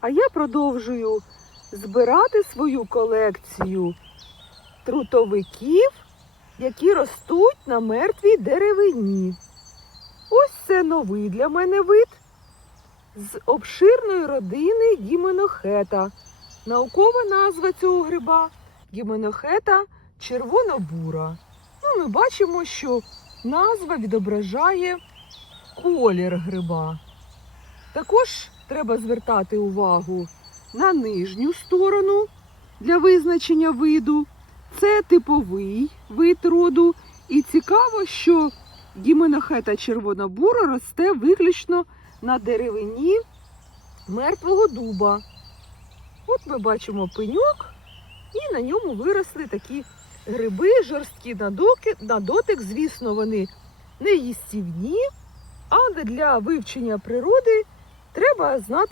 А я продовжую збирати свою колекцію трутовиків, які ростуть на мертвій деревині. Ось це новий для мене вид з обширної родини гіменохета. Наукова назва цього гриба гіменохета червонобура. Ну, ми бачимо, що назва відображає колір гриба. Також треба звертати увагу на нижню сторону для визначення виду. Це типовий вид роду. І цікаво, що гіменохета червонобура росте виключно на деревині мертвого дуба. От ми бачимо пеньок, і на ньому виросли такі гриби, жорсткі на дотик. Звісно, вони не їстівні, але для вивчення природи треба знати